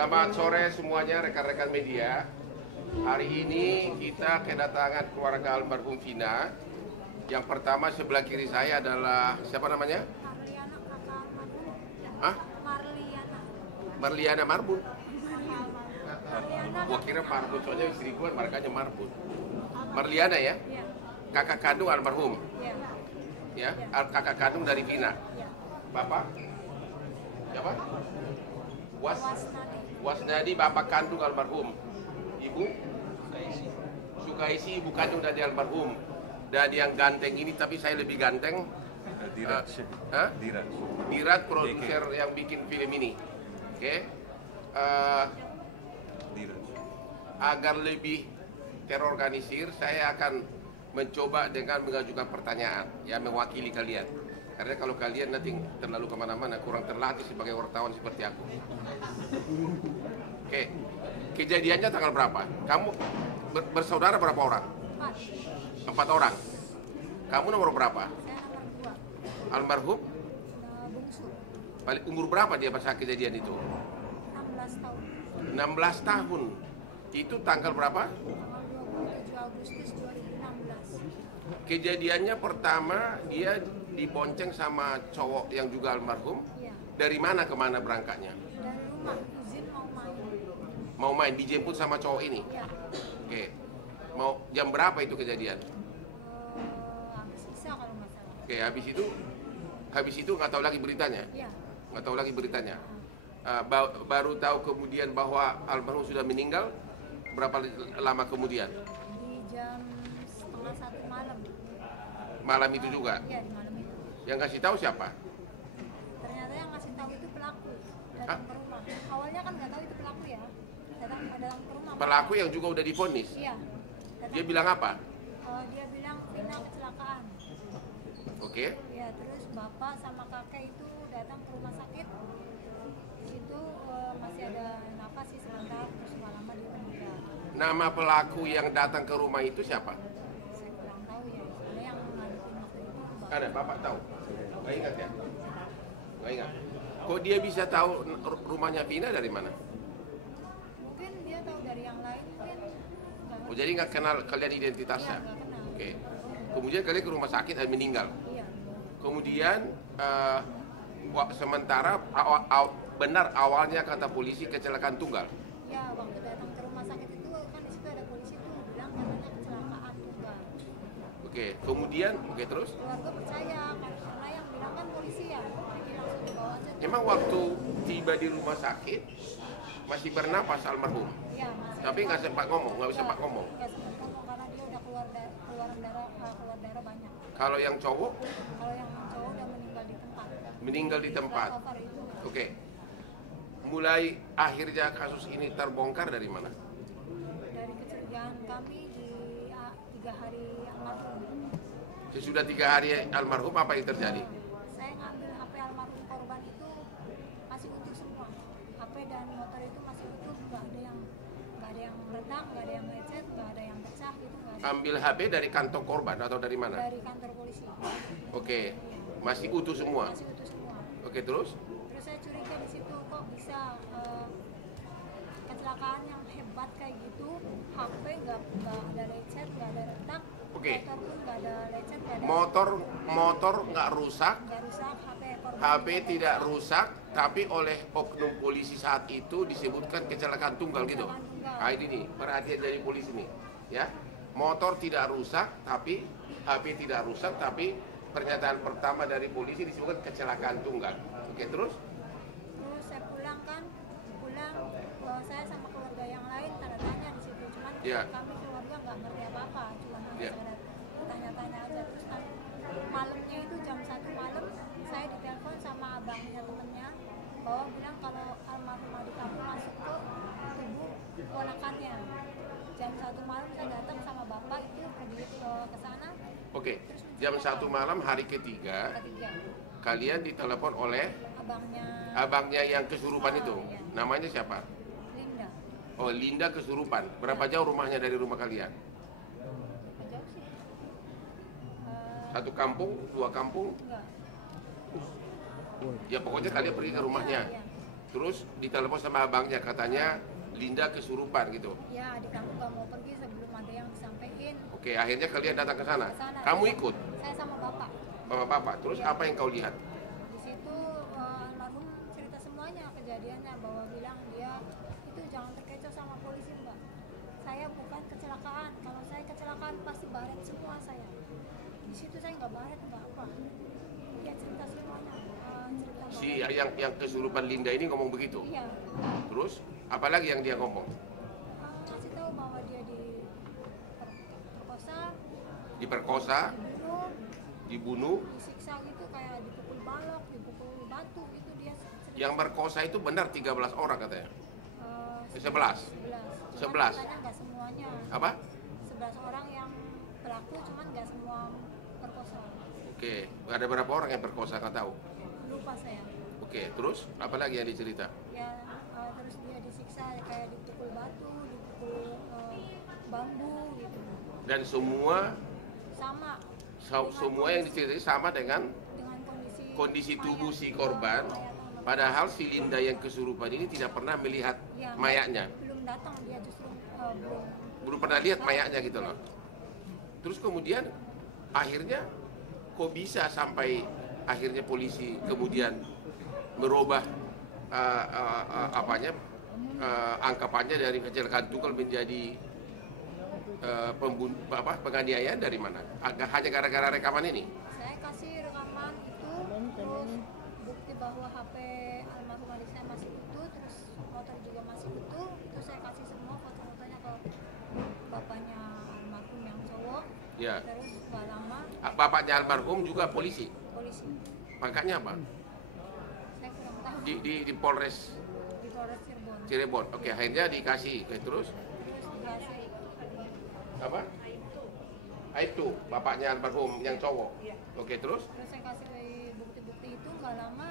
Selamat sore semuanya rekan-rekan media. Hari ini kita kedatangan keluarga almarhum Vina. Yang pertama sebelah kiri saya adalah siapa namanya? Marliana, kakak almarhum. Hah? Marliana. Marliana Marbun. Marliana. Gua kira Marbun, soalnya istri gua markanya Marbun. Marliana ya? Iya. Kakak kandung almarhum. Iya. Ya, kakak kandung dari Vina. Iya. Bapak? Siapa? Wasnadi. Wasnadi, bapak kandung almarhum. Ibu? Sukaisi, ibu kandung dari almarhum. Dan yang ganteng ini, tapi saya lebih ganteng. Dirat. Hah? Dirat. Dirat, produser yang bikin film ini. Oke. Dirat. Agar lebih terorganisir, saya akan mencoba dengan mengajukan pertanyaan yang mewakili kalian. Karena kalau kalian nanti terlalu kemana-mana, kurang terlatih sebagai wartawan seperti aku. Oke, kejadiannya tanggal berapa? Kamu bersaudara berapa orang? 4. 4 orang. Kamu nomor berapa? Saya nomor 2. Almarhum? Bungsu. Paling umur berapa dia pas kejadian itu? 16 tahun. 16 tahun. Itu tanggal berapa? Tanggal 27 Agustus 2016. Kejadiannya pertama dia dibonceng sama cowok yang juga almarhum. Iya. Dari mana ke mana berangkatnya? Dari rumah, izin mau main. Mau main, dijemput sama cowok ini? Iya. Oke. Mau jam berapa itu kejadian? Habis Isya kalau nggak salah. Oke, habis itu nggak tahu lagi beritanya? Iya. Nggak tahu lagi beritanya. Baru tahu kemudian bahwa almarhum sudah meninggal. Berapa lama kemudian? Di jam setengah 1 malam. Malam itu juga. Iya, di malam itu. Yang kasih tahu siapa? Ternyata yang ngasih tahu itu pelaku Hah? datang ke rumah. Awalnya kan nggak tahu itu pelaku ya. Datang ke rumah. Pelaku yang juga udah divonis. Iya. Datang Dia ke bilang rumah. apa? Dia bilang Vina kecelakaan. Oke. Ya, terus bapak sama kakek itu datang ke rumah sakit. Di situ masih ada napas sih sebentar, terus lama dia meninggal. Nama pelaku yang datang ke rumah itu siapa? Saya kurang tahu ya. Soalnya yang ngadepin waktu itu bapak. Ada, Bapak tahu? Nggak ingat ya? Nggak ingat. Kok dia bisa tahu rumahnya Vina dari mana? Mungkin dia tahu dari yang lain mungkin. Oh, jadi nggak kenal kalian identitasnya? Iya, nggak kenal. Oke. Kemudian kalian ke rumah sakit dan meninggal. Iya. Kemudian sementara benar awalnya kata polisi kecelakaan tunggal. Ya, waktu datang ke rumah sakit itu kan di situ ada polisi tuh bilang katanya kecelakaan tunggal. Oke. Kemudian, oke terus. Keluarga percaya karena yang bilang kan polisi ya, jadi langsung dibawa aja. Emang waktu tiba di rumah sakit masih bernapas almarhum, Iya, masih. tapi nggak sempat ngomong, nggak sempat ngomong. Nggak sempat ngomong karena dia udah keluar darah banyak. Kalau yang cowok Kalau yang cowok udah meninggal di tempat. meninggal di tempat. Cover itu Oke. Mulai akhirnya kasus ini terbongkar dari mana? dari kecurigaan kami di 3 hari almarhum. Sesudah 3 hari almarhum apa yang terjadi? Saya ngambil HP almarhum korban itu masih utuh semua. HP dan motor itu masih utuh, nggak ada yang retak, nggak ada yang lecet, nggak ada yang pecah gitu, nggak ada. Ambil HP dari kantong korban atau dari mana? Dari kantor polisi. Oke, masih utuh semua. Masih utuh semua. Oke, terus? Terus saya curiga di situ kok bisa kecelakaan yang hebat kayak gitu, HP nggak ada lecet, nggak ada retak, Oke. motor pun nggak ada lecet, nggak ada Motor nggak rusak, nggak rusak, HP korban HP juga tidak rusak, tapi oleh oknum polisi saat itu disebutkan kecelakaan tunggal gitu. Nah, ini nih perhatian dari polisi nih, ya. Motor tidak rusak, tapi HP tidak rusak, tapi pernyataan pertama dari polisi disebutkan kecelakaan tunggal. Oke, terus? Terus saya pulang, saya sama keluarga yang lain tanda tanya di situ, cuman Iya. kami keluarga nggak ngerti apa-apa, cuma Iya. tanya-tanya aja. Terus malamnya itu jam 1 malam saya ditelepon sama abangnya temennya bahwa bilang kalau almarhum adik kamu masuk ke tubuh ponakannya. Jam 1 malam saya datang sama bapak itu ke sana. Oke, jam 1 malam hari ketiga, Ketiga kalian ditelepon oleh abangnya abangnya yang kesurupan itu. Iya. Namanya siapa? Linda. Oh, Linda kesurupan. Berapa jauh rumahnya dari rumah kalian? Berapa jauh sih? Satu kampung, 2 kampung? Enggak. Ya pokoknya kalian pergi ke rumahnya. Iya. Terus ditelepon sama abangnya, katanya Linda kesurupan gitu. Ya, adik aku nggak mau pergi sebelum ada yang disampaikan Oke, akhirnya kalian datang ke sana. ke sana. Kamu ikut Saya sama bapak. sama papa. Terus apa yang kau lihat? Di situ almarhum cerita semuanya kejadiannya, bahwa bilang dia itu jangan terkecoh sama polisi mbak. Saya bukan kecelakaan. Kalau saya kecelakaan pasti baret semua saya. Di situ saya nggak baret mbak apa. Dia cerita semuanya. Cerita bahwa, Si yang kesurupan Linda ini ngomong begitu. iya. Terus apalagi yang dia ngomong? Ngasih tahu bahwa dia diperkosa, Diperkosa, dibunuh, dibunuh. disiksa gitu, kayak dipukul balok, dipukul batu gitu dia. Yang merkosa itu benar 13 orang katanya. 11. 11. 11. Katanya nggak semuanya. Apa? 11 orang yang pelaku, cuman nggak semua perkosa. Oke, ada berapa orang yang perkosa nggak tahu? Lupa saya. Oke, terus apa lagi yang dicerita? Ya terus dia disiksa kayak dipukul batu, dipukul bambu gitu. Dan semua Sama semua yang diceritain sama dengan dengan kondisi tubuh mayat, si korban. mayat almarhum. Padahal si Linda yang kesurupan ini tidak pernah melihat Ya, mayatnya. belum datang, dia justru Belum pernah lihat mayatnya gitu loh. Terus kemudian akhirnya kok bisa sampai akhirnya polisi kemudian merubah angkapannya dari kecelakaan tunggal menjadi penganiayaan dari mana? Hanya gara-gara rekaman ini? saya kasih rekaman itu, terus bukti bahwa HP almarhum adik saya masih utuh, terus motor juga masih utuh, itu saya kasih semua foto-fotonya ke bapaknya almarhum yang cowok. Ya. Terus gak lama Bapaknya almarhum juga polisi. polisi, Pangkatnya apa? saya kurang tahu, Di Polres di Polres Cirebon. Cirebon. Oke, akhirnya dikasih. Oke, terus Terus dikasih apa? Itu bapaknya almarhum yang cowok. Oke, terus terus saya kasih bukti-bukti itu, nggak lama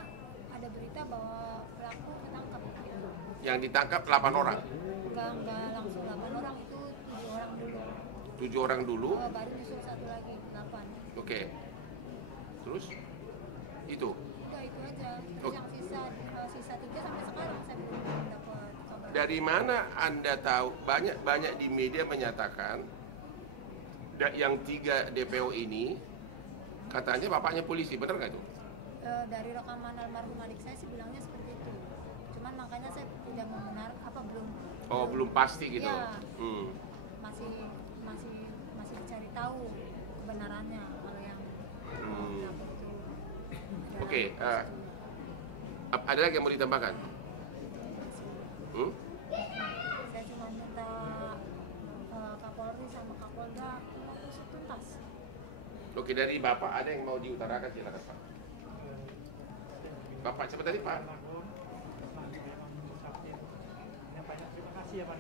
ada berita bahwa pelaku ketangkap. yang ditangkap 8 orang. Nggak langsung 8 orang, itu 7 orang dulu. 7 orang dulu. Baru nyusul satu lagi 8. Oke. Terus itu. Udah itu aja. Terus Oke. yang sisa 3 sampai sekarang saya belum dapat kabar. Dari mana Anda tahu? Banyak di media menyatakan yang 3 DPO ini katanya bapaknya polisi, benar nggak itu? Dari rekaman almarhum adik saya sih bilangnya seperti itu. Cuman makanya saya tidak membenar belum. Oh, belum pasti gitu. Iya. Hmm. Masih dicari tahu kebenarannya kalau yang Hmm. itu. Oke, ada lagi yang mau ditambahkan? Hmm? Saya cuma minta Kapolri sama Kapolda mengusut tuntas. Oke, dari Bapak ada yang mau diutarakan, silakan Pak. Bapak siapa tadi Pak? Terima kasih ya Pak.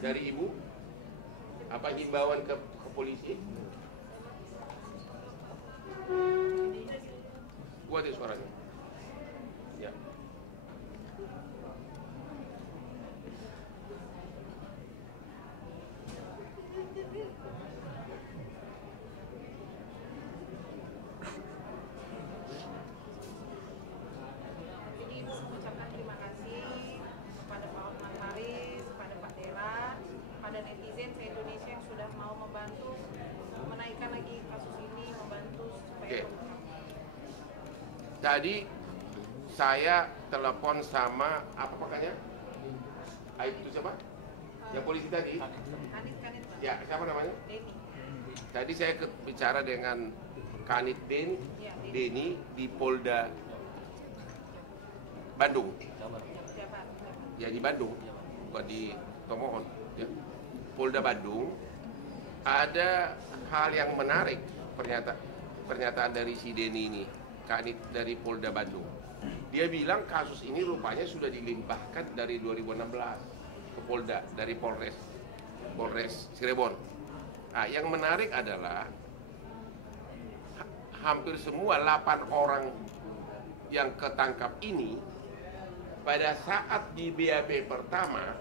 Dari Ibu, apa himbauan ke polisi? Kuat ya suaranya? Ya. Ini mengucapkan terima kasih kepada Pak Hotman Paris, kepada Pak Dera, pada netizen se-Indonesia yang sudah mau membantu menaikkan lagi kasus ini, membantu supaya Oke. terungkap. Tadi saya telepon sama apa pakainya? Itu siapa? Yang polisi tadi? Kanit Pak. Ya, siapa namanya? Denny. Tadi saya bicara dengan Kanit Ya, Denny di Polda Bandung. Jabar. Ya di Bandung, bukan di Tomohon. Ya. Polda Bandung ada hal yang menarik pernyataan dari si Denny ini, Kanit dari Polda Bandung. Dia bilang kasus ini rupanya sudah dilimpahkan dari 2016 ke Polda dari Polres Cirebon. Nah, yang menarik adalah hampir semua 8 orang yang ketangkap ini pada saat di BAP pertama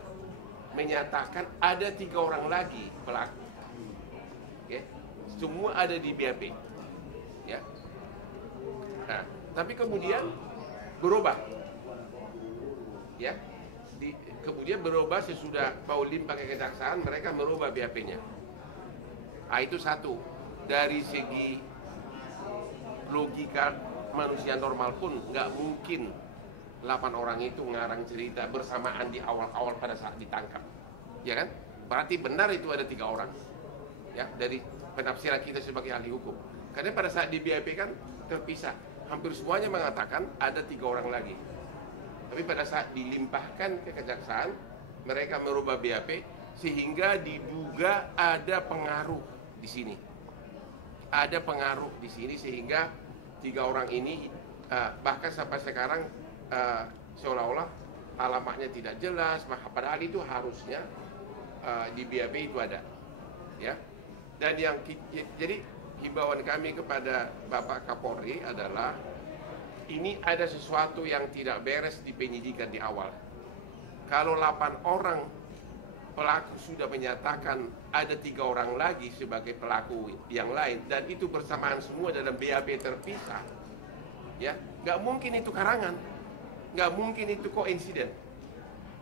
menyatakan ada 3 orang lagi pelaku. Oke. Semua ada di BAP. Ya. Tapi kemudian berubah, ya. Kemudian berubah sesudah Pauline pakai kejaksaan, mereka merubah BAP-nya. Ah, itu satu. Dari segi logika manusia normal pun nggak mungkin 8 orang itu ngarang cerita bersamaan di awal-awal pada saat ditangkap, ya kan? Berarti benar itu ada 3 orang, ya, dari penafsiran kita sebagai ahli hukum. Karena pada saat di BAP kan terpisah, hampir semuanya mengatakan ada 3 orang lagi. Tapi pada saat dilimpahkan ke kejaksaan, mereka merubah BAP sehingga diduga ada pengaruh di sini. Ada pengaruh di sini sehingga 3 orang ini bahkan sampai sekarang seolah-olah alamatnya tidak jelas, padahal itu harusnya di BAP itu ada, ya. Dan jadi himbauan kami kepada Bapak Kapolri adalah ini ada sesuatu yang tidak beres di penyidikan di awal. Kalau 8 orang pelaku sudah menyatakan ada 3 orang lagi sebagai pelaku yang lain dan itu bersamaan semua dalam BAP terpisah, ya, nggak mungkin itu karangan, nggak mungkin itu koinsiden.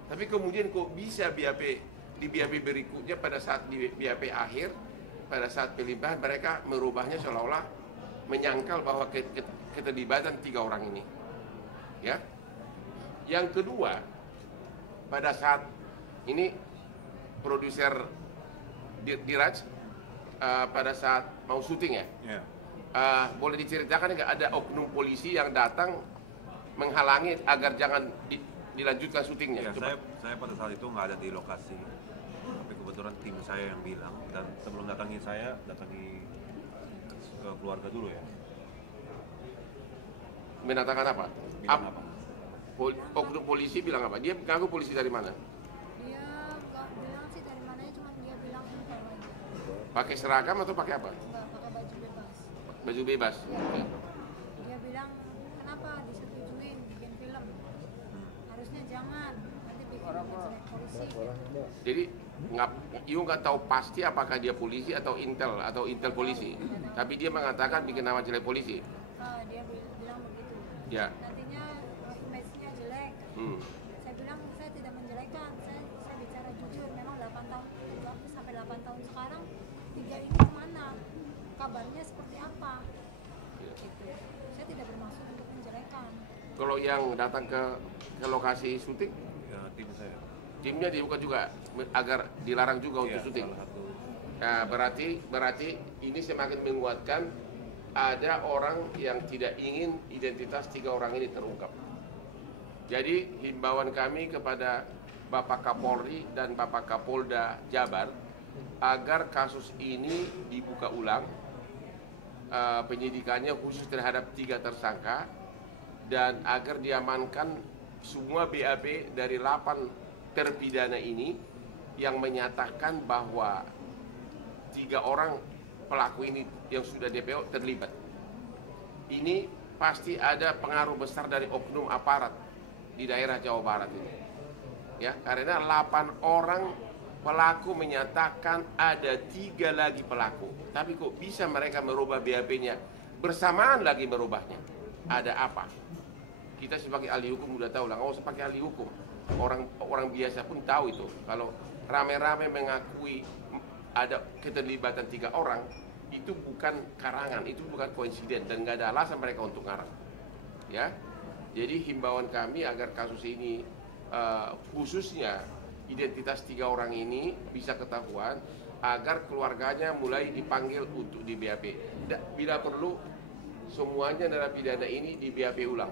Tapi kemudian kok bisa di BAP berikutnya pada saat di BAP akhir, pada saat pelimpahan mereka merubahnya seolah-olah menyangkal bahwa keterlibatan 3 orang ini, ya. Yang kedua, pada saat ini produser Diraj pada saat mau syuting, ya, boleh diceritakan nggak ada oknum polisi yang datang menghalangi agar jangan dilanjutkan syutingnya? Ya, saya pada saat itu nggak ada di lokasi, tapi kebetulan tim saya yang bilang, dan sebelum datangi saya datangi ke keluarga dulu, ya. Menatakan apa? Bilang apa? Oknum polisi bilang apa? Dia mengaku polisi dari mana? Dia nggak bilang sih dari mana, cuma dia bilang info aja. Pakai seragam atau pakai apa? Nggak pakai baju bebas. Baju bebas. Ya. Oke. Dia bilang kenapa disetujuin bikin film? Harusnya jangan, nanti bikin jelek polisi. Jadi nggak tahu pasti apakah dia polisi atau intel polisi. Tapi dia mengatakan bikin nama jelek polisi. Dia bilang begitu. Ya. Nantinya image-nya jelek. Saya bilang saya tidak menjelekkan, saya bicara jujur. Memang 8 tahun sampai 8 tahun sekarang 3 ini kemana? Kabarnya seperti apa? Gitu. Saya tidak bermaksud untuk menjelekkan. Kalau yang datang ke lokasi syuting, Ya, tim saya. timnya dibuka juga agar dilarang juga untuk Ya, syuting. salah satu. Nah, berarti ini semakin menguatkan ada orang yang tidak ingin identitas 3 orang ini terungkap. Jadi himbauan kami kepada Bapak Kapolri dan Bapak Kapolda Jabar agar kasus ini dibuka ulang, penyidikannya khusus terhadap 3 tersangka, dan agar diamankan semua BAP dari 8 terpidana ini yang menyatakan bahwa 3 orang pelaku ini yang sudah DPO terlibat. Ini pasti ada pengaruh besar dari oknum aparat di daerah Jawa Barat ini, ya, karena 8 orang pelaku menyatakan ada 3 lagi pelaku, tapi kok bisa mereka merubah BAP-nya bersamaan lagi merubahnya? Ada apa? Kita sebagai ahli hukum udah tahu lah, nggak usah pakai ahli hukum, orang biasa pun tahu itu. Kalau rame-rame mengakui ada keterlibatan 3 orang, itu bukan karangan, itu bukan koinsiden, dan nggak ada alasan mereka untuk ngarang, ya. Jadi himbauan kami agar kasus ini khususnya identitas 3 orang ini bisa ketahuan, agar keluarganya mulai dipanggil untuk di BAP. Bila perlu semuanya narapidana ini di BAP ulang,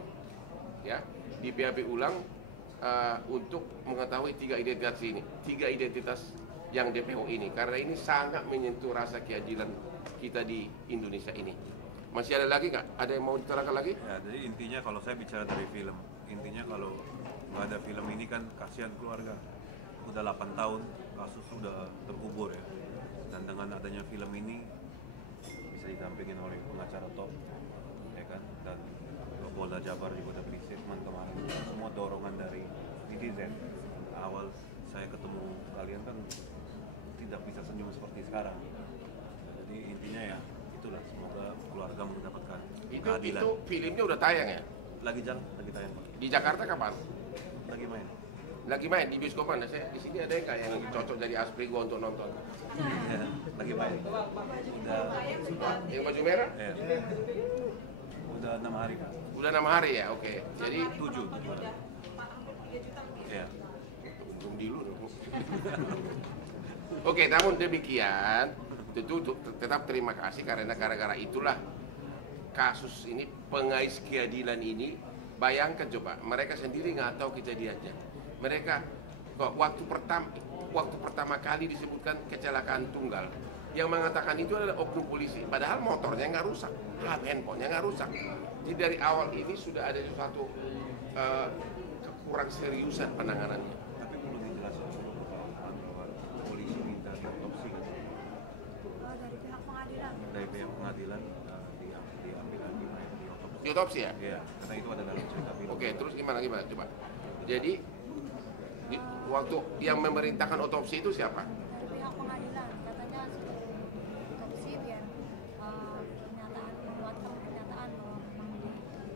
ya, di BAP ulang untuk mengetahui 3 identitas ini, 3 identitas yang DPO ini, karena ini sangat menyentuh rasa keadilan kita di Indonesia ini. Masih ada lagi nggak? Ada yang mau diterangkan lagi? Ya, jadi intinya kalau saya bicara dari film, intinya kalau nggak ada film ini kan kasihan keluarga. Udah 8 tahun kasus sudah terkubur, ya. Dan dengan adanya film ini bisa didampingin oleh pengacara top, ya kan, dan Polda Jabar juga udah beri statement kemarin. Semua dorongan dari netizen. Awal saya ketemu kalian kan tidak bisa senyum seperti sekarang. Jadi intinya ya itu itulah, semoga keluarga mendapatkan Itu keadilan. filmnya udah tayang ya? Lagi jalan, lagi tayang Pak. Di Jakarta kapan? Lagi main. Lagi main di bioskop mana? Saya di sini ada nggak yang cocok dari Asprigo untuk nonton? Ya, lagi main. Udah, Yang baju merah? ya. Udah 6 hari Pak. Udah 6 hari ya, oke. Jadi 7 hari. Ya. untung dulu dong. Oke, namun demikian, tentu tetap terima kasih karena gara-gara itulah kasus ini, pengais keadilan ini. Bayangkan coba, mereka sendiri nggak tahu kejadiannya. Mereka kok waktu pertama kali disebutkan kecelakaan tunggal, yang mengatakan itu adalah oknum polisi, padahal motornya nggak rusak, handphonenya nggak rusak. Jadi dari awal ini sudah ada suatu kurang seriusan penanganannya. Tapi perlu dijelaskan bahwa polisi minta diotopsi kan Dari pihak pengadilan. dari pihak pengadilan, diambil lagi diotopsi. Diotopsi ya? Iya, karena itu ada dalam cerita film. Oke, terus gimana coba? Jadi waktu yang memerintahkan otopsi itu siapa? Dari pihak pengadilan katanya sudah otopsi biar pernyataan menguatkan pernyataan bahwa memang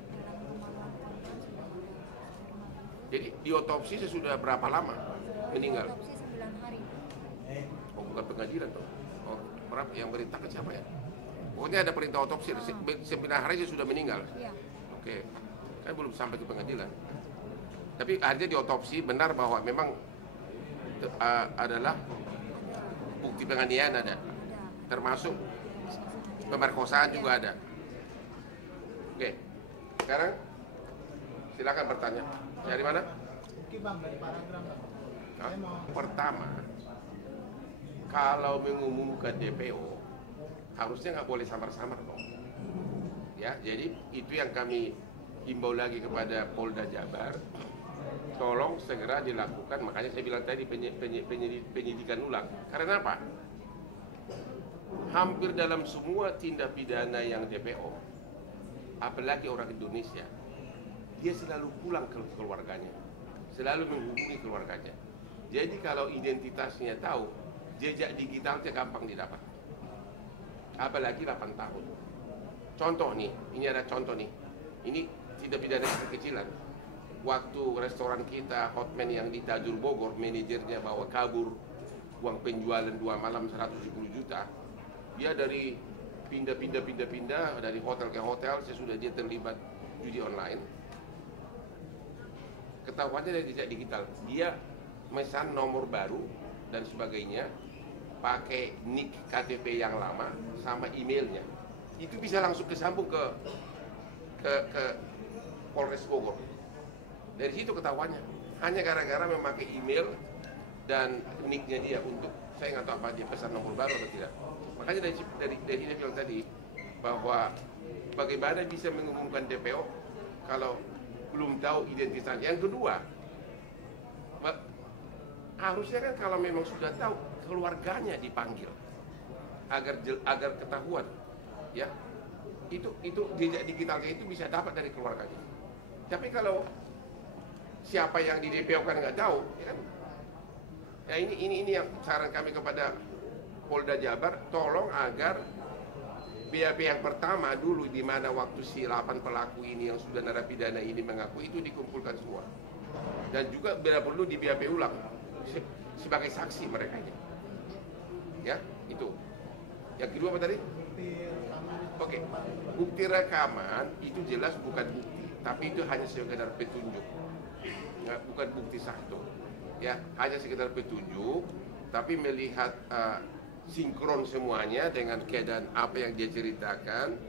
di dalam kemaluan korban sudah ada sperma. Jadi diotopsi sesudah berapa lama meninggal? Otopsi 9 hari. Oh, bukan pengadilan tuh. Oh, berapa yang merintahkan siapa ya? Pokoknya ada perintah otopsi, 9 hari dia sudah meninggal. Iya. Oke, kan belum sampai ke pengadilan. Tapi akhirnya diotopsi benar bahwa memang adalah bukti penganiayaan ada, termasuk pemerkosaan juga ada. Oke, sekarang silakan bertanya. Dari mana? Oke Bang, dari Paragram Bang. Nah, Saya mau pertama, kalau mengumumkan DPO harusnya nggak boleh samar-samar dong. Ya, jadi itu yang kami himbau lagi kepada Polda Jabar, tolong segera dilakukan. Makanya saya bilang tadi penyidikan ulang. Karena apa? Hampir dalam semua tindak pidana yang DPO, apalagi orang Indonesia, dia selalu pulang ke keluarganya, selalu menghubungi keluarganya. Jadi kalau identitasnya tahu, jejak digitalnya gampang didapat. Apalagi 8 tahun. Contoh nih, ini ada contoh nih. Ini tidak pidana kekecilan. Waktu restoran kita Hotman yang di Tajur Bogor, manajernya bawa kabur uang penjualan 2 malam 110 juta. Dia dari pindah dari hotel ke hotel, sesudah dia terlibat judi online. Ketahuannya dari jejak digital. Dia mesan nomor baru dan sebagainya, pakai nick KTP yang lama sama emailnya, itu bisa langsung kesambung ke Polres Bogor. Dari situ ketahuannya, hanya gara-gara memakai email dan nicknya dia untuk, saya nggak tahu apa dia pesan nomor baru atau tidak. Makanya dari dia bilang tadi bahwa bagaimana bisa mengumumkan DPO kalau belum tahu identitasnya. Yang kedua, harusnya kan kalau memang sudah tahu, keluarganya dipanggil agar ketahuan, ya. Itu jejak digitalnya itu bisa dapat dari keluarganya. Tapi kalau siapa yang di DPO kan nggak tahu, ya kan? Ya ini yang saran kami kepada Polda Jabar, tolong agar BAP yang pertama dulu, di mana waktu si 8 pelaku ini yang sudah narapidana ini mengaku, itu dikumpulkan semua. Dan juga bila perlu di BAP ulang sebagai saksi mereka ini. Ya, itu. Yang kedua apa tadi? Oke, bukti rekaman itu jelas bukan bukti, tapi itu hanya sekedar petunjuk. Ya, bukan bukti satu. Ya, hanya sekedar petunjuk, tapi melihat sinkron semuanya dengan keadaan apa yang dia ceritakan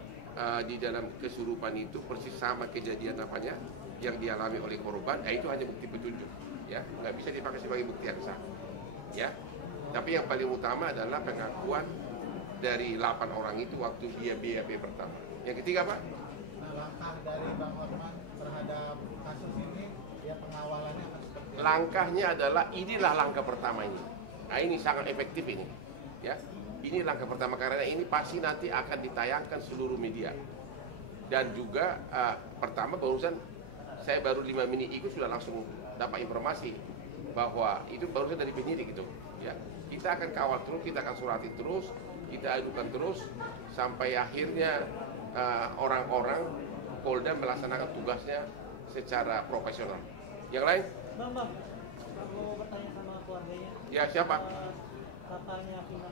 di dalam kesurupan itu persis sama kejadian apanya yang dialami oleh korban. Itu hanya bukti petunjuk. Ya, nggak bisa dipakai sebagai bukti yang sah. Ya, tapi yang paling utama adalah pengakuan dari 8 orang itu waktu dia BAP pertama. Yang ketiga apa? langkah dari Bang Hotman terhadap kasus ini, ya pengawalannya akan seperti apa? Langkahnya adalah inilah langkah pertama ini. Nah, ini sangat efektif ini. Ya, ini langkah pertama karena ini pasti nanti akan ditayangkan seluruh media. Dan juga pertama barusan saya baru 5 menit ikut sudah langsung dapat informasi bahwa itu barusan dari penyidik gitu. Ya, kita akan kawal terus, kita akan surati terus. kita adukan terus sampai akhirnya orang-orang Polda melaksanakan tugasnya secara profesional. Yang lain? Bang, aku bertanya sama keluarganya. Ya, siapa? Bapaknya Vina.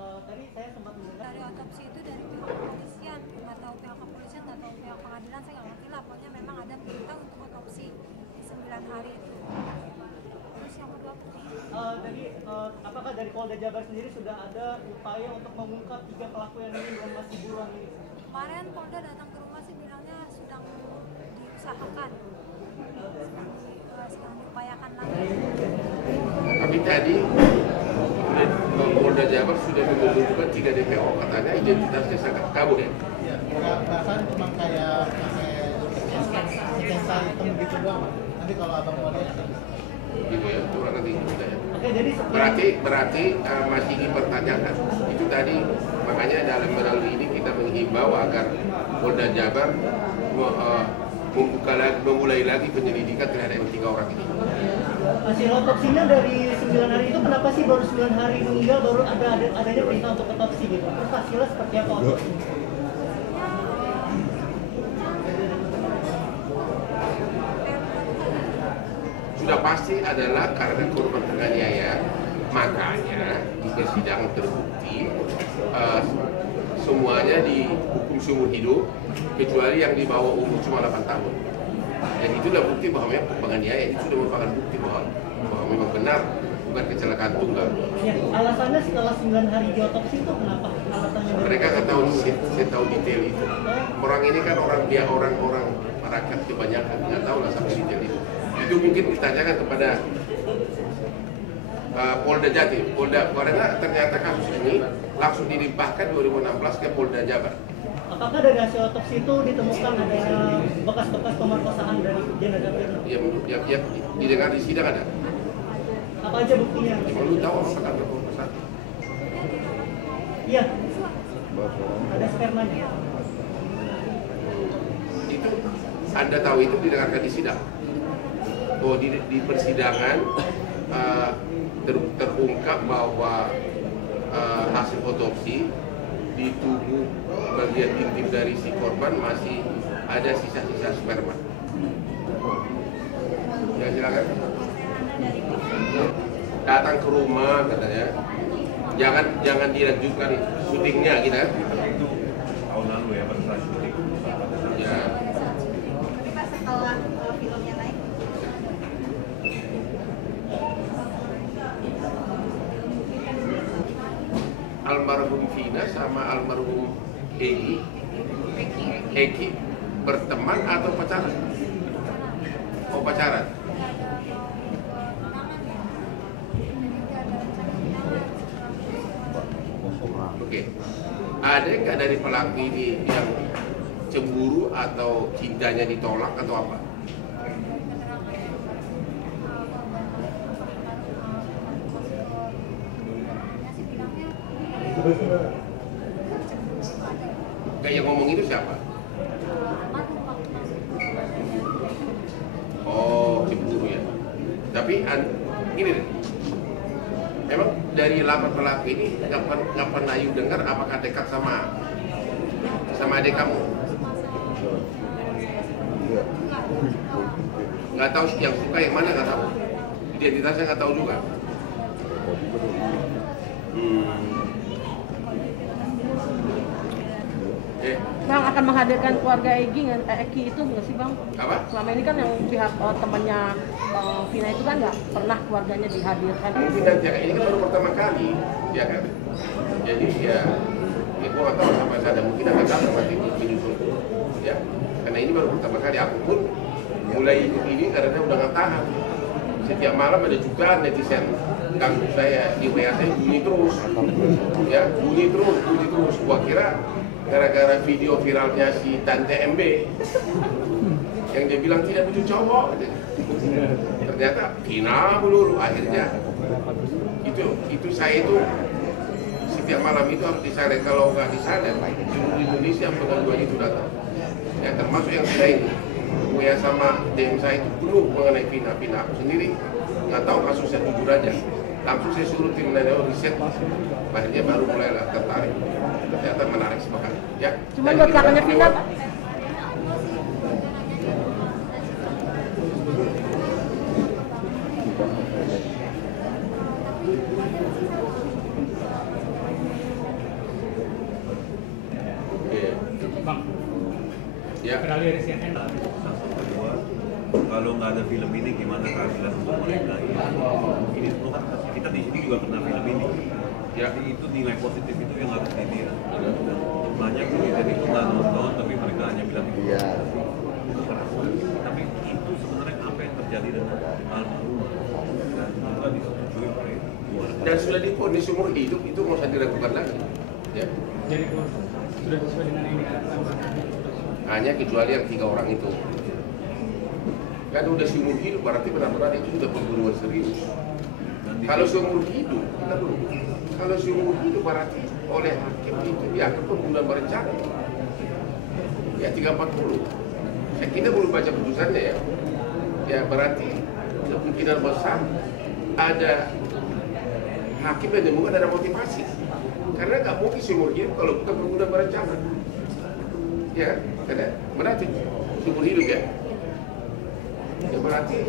Tadi saya sempat mendengar Dari otopsi itu dari pihak kepolisian, nggak tahu pihak kepolisian, nggak tahu pihak pengadilan, saya nggak ngerti lah. Pokoknya memang ada perintah untuk otopsi di 9 hari itu. Terus yang kedua jadi apakah dari Polda Jabar sendiri sudah ada upaya untuk mengungkap 3 pelaku yang ini yang masih buron ini? kemarin Polda datang ke rumah sih bilangnya sedang diusahakan, sedang diupayakan lagi. Tapi tadi Polda Jabar sudah menunjukkan 3 DPO, katanya identitasnya sangat kabur ya. Iya, bahkan cuma kayak pakai lensa hitam gitu doang. Nanti kalau abang mau lihat Gitu ya, coba nanti kita ya. Oke, jadi Berarti masih dipertanyakan. Itu tadi makanya dalam melalui ini kita menghimbau agar Polda Jabar memulai lagi penyelidikan terhadap 3 orang ini. hasil otopsinya dari 9 hari itu kenapa sih baru 9 hari meninggal baru adanya perintah untuk otopsi gitu? Terus hasilnya seperti apa otopsinya? Sudah pasti adalah karena korban penganiaya, makanya di persidangan terbukti semuanya dihukum seumur hidup kecuali yang di bawah umur cuma 8 tahun. Dan itulah bukti bahwa memang penganiaya itu sudah merupakan bukti bahwa memang benar bukan kecelakaan tunggal. Ya, alasannya setelah 9 hari diotopsi itu kenapa? Alasannya Mereka nggak tahu, saya tahu detail itu. Orang ini kan orang rakyat kebanyakan nggak tahu lah sampai detail itu. Itu mungkin ditanyakan kepada Polda Jatim, karena ternyata kasus ini langsung dilimpahkan 2016 ke Polda Jabar. Apakah dari hasil otopsi itu ditemukan adanya bekas-bekas pemerkosaan dari jenazah Firna? Ya, didengar di sidang ada. Apa aja buktinya? Cuma lu tahu apakah berkompensasi? Iya. Ada spermanya. Itu Anda tahu itu didengarkan di sidang. Oh, di persidangan terungkap bahwa hasil otopsi di tubuh bagian intim dari si korban masih ada sisa-sisa sperma. Ya, silakan. Datang ke rumah katanya. Jangan dilanjutkan syutingnya gitu ya. Itu tahun lalu ya pada saat syuting. Ya. Tapi Pak, setelah filmnya naik, Almarhum Vina sama almarhum Eki berteman atau pacaran? Oh, pacaran. Oke. Ada nggak dari pelaku ini yang cemburu atau cintanya ditolak atau apa? Kayak yang ngomong itu siapa? Oh, cemburu ya. Tapi gini deh. Memang dari 8 pelaku ini nggak pernah you dengar apakah dekat sama adik kamu? Nggak tahu yang suka yang mana, nggak tahu. Identitasnya nggak tahu juga. Bang akan menghadirkan keluarga Eki itu nggak sih Bang? Apa? Selama ini kan yang pihak temannya Bang Vina itu kan nggak pernah keluarganya dihadirkan. Mungkin nanti ini kan baru pertama kali, ya kan? Jadi ya gua nggak tahu sama ada mungkin akan datang nanti menyusul, ya. Karena ini baru pertama kali aku pun mulai ikut ini karena udah nggak tahan. Setiap malam ada jutaan netizen ganggu saya di WA saya bunyi terus, ya bunyi terus. Gua kira gara-gara video viralnya si Tante MB yang dia bilang tidak butuh cowok, ternyata Vina melulu. Akhirnya itu saya itu setiap malam itu harus disalin, kalau nggak disalin seluruh Indonesia pengaduan itu datang, ya termasuk yang saya ini WA sama DM saya itu penuh mengenai Vina. Aku sendiri nggak tahu kasusnya, jujur aja Langsung saya suruh tim Neo riset, akhirnya baru mulai tertarik. Ternyata menarik sekali. Ya. Cuma buat kakaknya Vina, Pak. Ya. Beralih dari CNN. Kalau nggak ada film ini gimana keadilan untuk mereka? Ini semua kan kita di sini juga kena film ini. Jadi itu nilai positif itu yang harus dilihat. Banyak netizen itu nggak nonton tapi mereka hanya bilang itu keras. Tapi itu sebenarnya apa yang terjadi dengan almarhum dan juga disetujui oleh keluarga. Dan sudah divonis seumur hidup, itu mau saya dilakukan lagi. Ya. Jadi sudah sesuai dengan ini kan? Hanya kecuali yang 3 orang itu. Kan udah seumur hidup, berarti benar-benar itu sudah pembunuhan serius. Kalau seumur hidup, kita dulu. Kalau seumur hidup berarti oleh hakim itu dianggap pembunuhan berencana. Ya 340. Kita belum baca putusannya ya. Ya berarti kemungkinan besar ada hakim yang menemukan ada motivasi. Karena nggak mungkin seumur hidup kalau bukan pembunuhan berencana. Ya, karena berarti seumur hidup ya. Ya berarti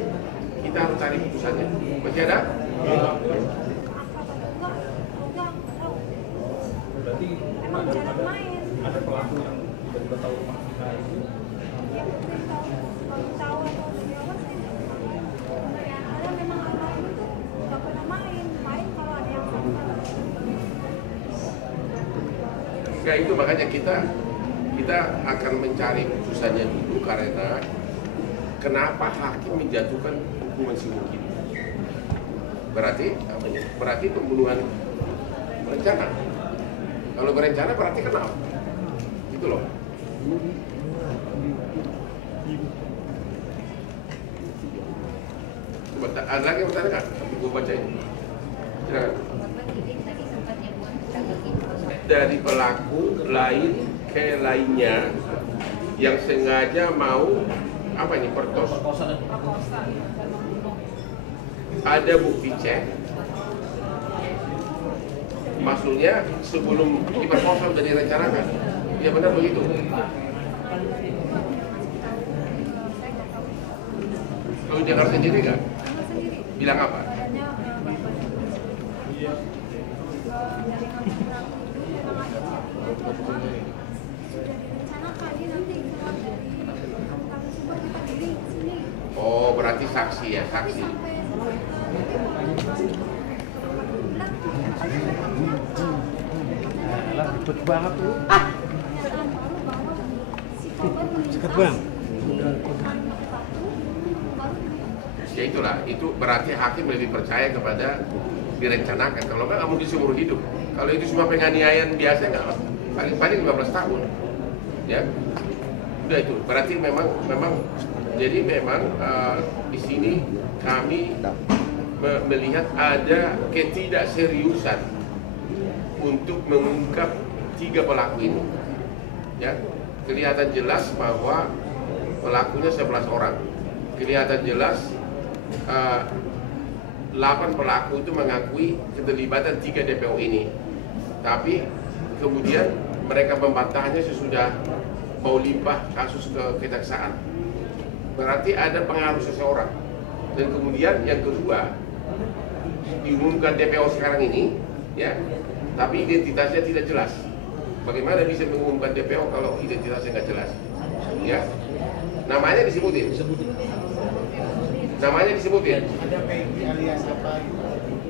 kita harus cari putusannya. Masih ada? Berarti Emang jarak main. ada pelaku yang tiba-tiba tahu rumah kita itu. Ya mungkin kalau tahu atau dari awal sih nggak tahu. Karena memang almarhum itu nggak pernah main kalau ada yang sama. Nah itu makanya kita akan mencari putusannya dulu karena kenapa hakim menjatuhkan hukuman seumur hidup? Berarti pembunuhan berencana. Kalau berencana berarti kenapa? Itu loh. Coba ada lagi yang bertanya kan? Tapi gue baca ini. Silakan. Dari pelaku lain ke lainnya yang sengaja mau apa ini perkosa. Ada bukti cek. Maksudnya sebelum diperkosa sudah direncanakan. Ya benar begitu. Kalau dengar sendiri nggak? Bilang apa? Oh, berarti saksi ya, saksi. Cepet banget tuh. Cepet bang. Ya itulah, itu berarti hakim lebih percaya kepada direncanakan. Kalau nggak mungkin seumur hidup. Kalau itu cuma penganiayaan biasa nggak, paling 15 tahun. Ya, udah itu. Berarti memang jadi memang di sini kami melihat ada ketidakseriusan untuk mengungkap 3 pelaku ini. Ya, kelihatan jelas bahwa pelakunya 11 orang. Kelihatan jelas 8 pelaku itu mengakui keterlibatan 3 DPO ini. Tapi kemudian mereka membantahnya sesudah mau limpah kasus ke kejaksaan. Berarti ada pengaruh seseorang. Dan kemudian yang kedua, diumumkan DPO sekarang ini, ya, tapi identitasnya tidak jelas. Bagaimana bisa mengumumkan DPO kalau identitasnya nggak jelas? Ya, namanya disebutin. Namanya disebutin. Ada Peggy alias apa gitu.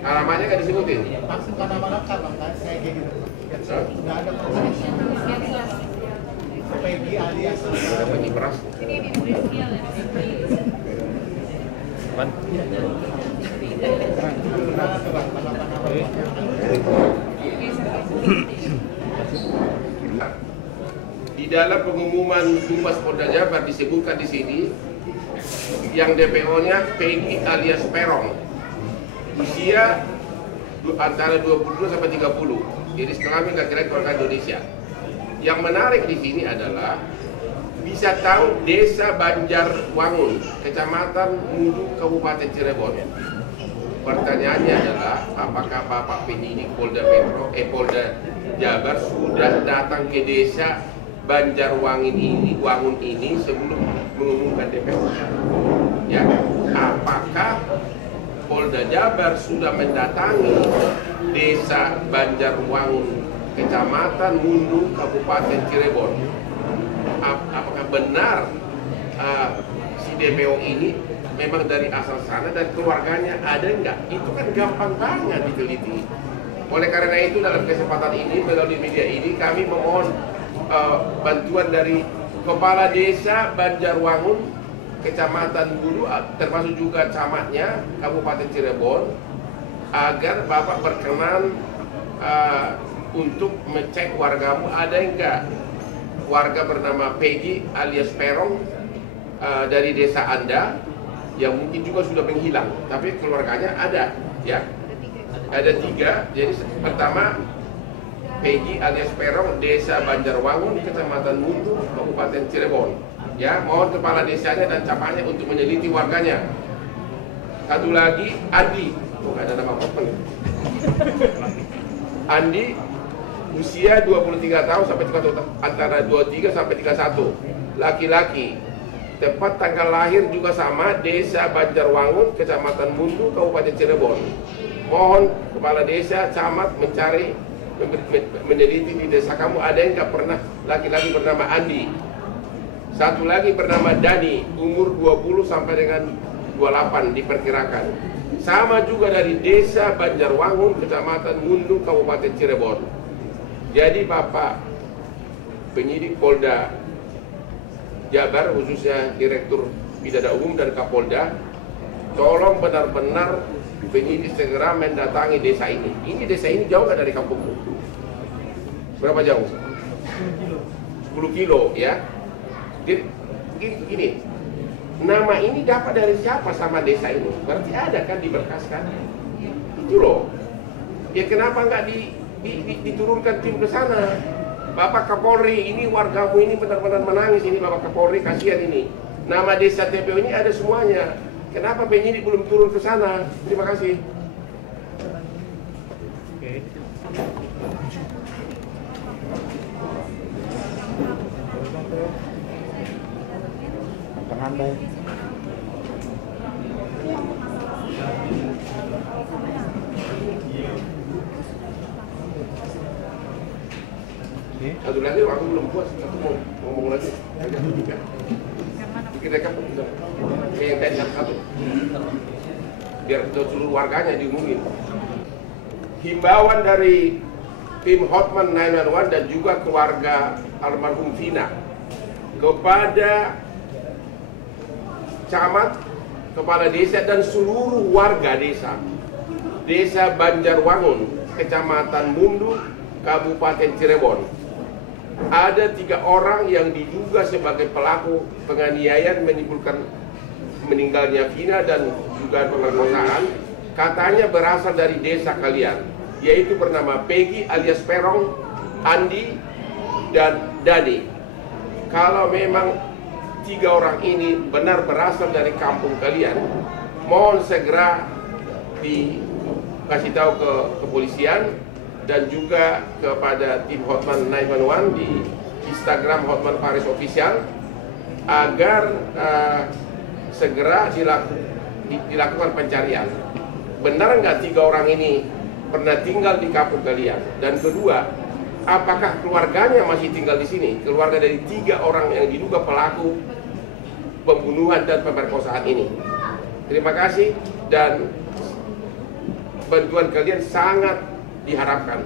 Alamatnya nggak disebutin. Maksud nama lengkap bang, kan saya kayak gitu. Nggak ada Peggy alias Ada apa. penyiperas. Benar tuh bang, Di dalam pengumuman Humas Polda Jabar disebutkan di sini yang DPO-nya Peggy alias Perong, usia antara 22 sampai 30, jenis kelamin laki-laki warga Indonesia. Yang menarik di sini adalah bisa tahu Desa Banjarwangun, Kecamatan Mudu, Kabupaten Cirebon. pertanyaannya adalah apakah Bapak penyidik Polda Metro, Polda Jabar sudah datang ke desa Banjarwangun ini sebelum mengumumkan DPO? Ya, apakah Polda Jabar sudah mendatangi desa Banjarwangun, Kecamatan Mundu, Kabupaten Cirebon? Apakah benar si DPO ini memang dari asal sana dan keluarganya ada enggak? Itu kan gampang banget diteliti. Oleh karena itu dalam kesempatan ini melalui media ini kami memohon bantuan dari Kepala Desa Banjarwangun, Kecamatan Mundu, termasuk juga camatnya Kabupaten Cirebon, agar Bapak berkenan untuk mengecek wargamu ada enggak warga bernama Peggy alias Perong dari desa Anda yang mungkin juga sudah menghilang, tapi keluarganya ada, ya. Ada 3. Jadi pertama Peggy alias Perong, desa Banjarwangun, Kecamatan Mundu, Kabupaten Cirebon. Ya, mohon kepala desanya dan camatnya untuk meneliti warganya. Satu lagi Andi, bukan ada nama apa nih? Andi, usia 23 tahun sampai 31, antara 23 sampai 31, laki-laki. Tepat tanggal lahir juga sama, desa Banjarwangun, Kecamatan Mundu, Kabupaten Cirebon. Mohon kepala desa, camat mencari, meneliti di desa kamu ada yang nggak pernah laki-laki bernama Andi. Satu lagi bernama Dani, umur 20 sampai dengan 28 diperkirakan. Sama juga dari desa Banjarwangun, Kecamatan Mundu, Kabupaten Cirebon. Jadi Bapak penyidik Polda Jabar, khususnya Direktur Pidana Umum dan Kapolda, tolong benar-benar penyidik segera mendatangi desa ini. Ini desa ini jauh nggak dari kampungku? Berapa jauh? 10 kilo, ya. Jadi gini, nama ini dapat dari siapa sama desa ini? Berarti ada kan diberkaskan? Itu loh. Ya kenapa nggak diturunkan tim ke sana? Bapak Kapolri, ini wargamu ini benar-benar menangis ini, Bapak Kapolri, kasihan ini. Nama desa TPO ini ada semuanya. Kenapa penyidik belum turun ke sana? Terima kasih. Satu lagi, aku belum puas, aku mau ngomong lagi. Bikin rekap udah. Yang tadi satu. Biar seluruh warganya diumumin. Himbauan dari tim Hotman 911 dan juga keluarga almarhum Vina kepada camat, kepala desa dan seluruh warga desa Banjarwangun, Kecamatan Mundu, Kabupaten Cirebon. Ada 3 orang yang diduga sebagai pelaku penganiayaan menimbulkan meninggalnya Vina dan juga pemerkosaan, katanya berasal dari desa kalian, yaitu bernama Peggy alias Perong, Andi, dan Dani. Kalau memang 3 orang ini benar berasal dari kampung kalian, mohon segera dikasih tahu ke kepolisian dan juga kepada tim Hotman 911 di Instagram Hotman Paris Official agar segera dilakukan pencarian. Benar nggak 3 orang ini pernah tinggal di kampung kalian? Dan kedua, apakah keluarganya masih tinggal di sini? Keluarga dari 3 orang yang diduga pelaku pembunuhan dan pemerkosaan ini. Terima kasih dan bantuan kalian sangat diharapkan,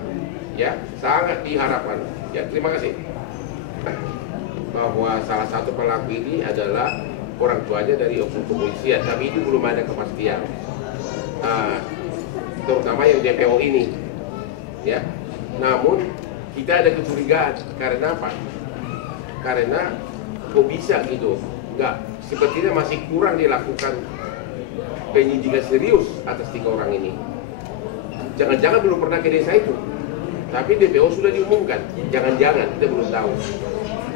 ya, sangat diharapkan. Ya, terima kasih. Bahwa salah satu pelaku ini adalah orang tuanya dari oknum kepolisian, tapi itu belum ada kepastian. Terutama yang DPO ini, ya. Namun kita ada kecurigaan karena apa? Karena kok bisa gitu? Enggak, sepertinya masih kurang dilakukan penyidikan serius atas 3 orang ini. Jangan-jangan belum pernah ke desa itu, tapi DPO sudah diumumkan. Jangan-jangan, kita belum tahu.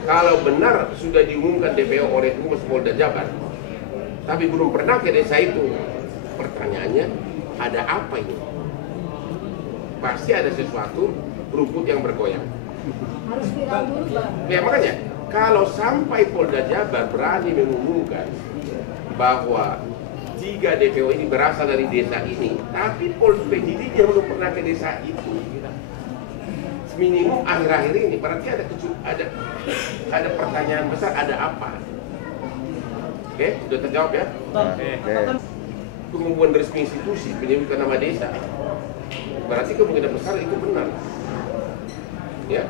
Kalau benar sudah diumumkan DPO oleh Humas Polda Jabar, tapi belum pernah ke desa itu, pertanyaannya, ada apa ini? Pasti ada sesuatu rumput yang bergoyang. Harus viral dulu, Bang. Ya makanya, kalau sampai Polda Jabar berani mengumumkan bahwa 3 DPO ini berasal dari desa ini, tapi penyidiknya belum pernah ke desa itu, minimum akhir-akhir ini, berarti ada pertanyaan besar, ada apa? Oke, sudah terjawab ya? Pengumuman resmi institusi penyebutan nama desa, berarti kemungkinan besar itu benar. Ya.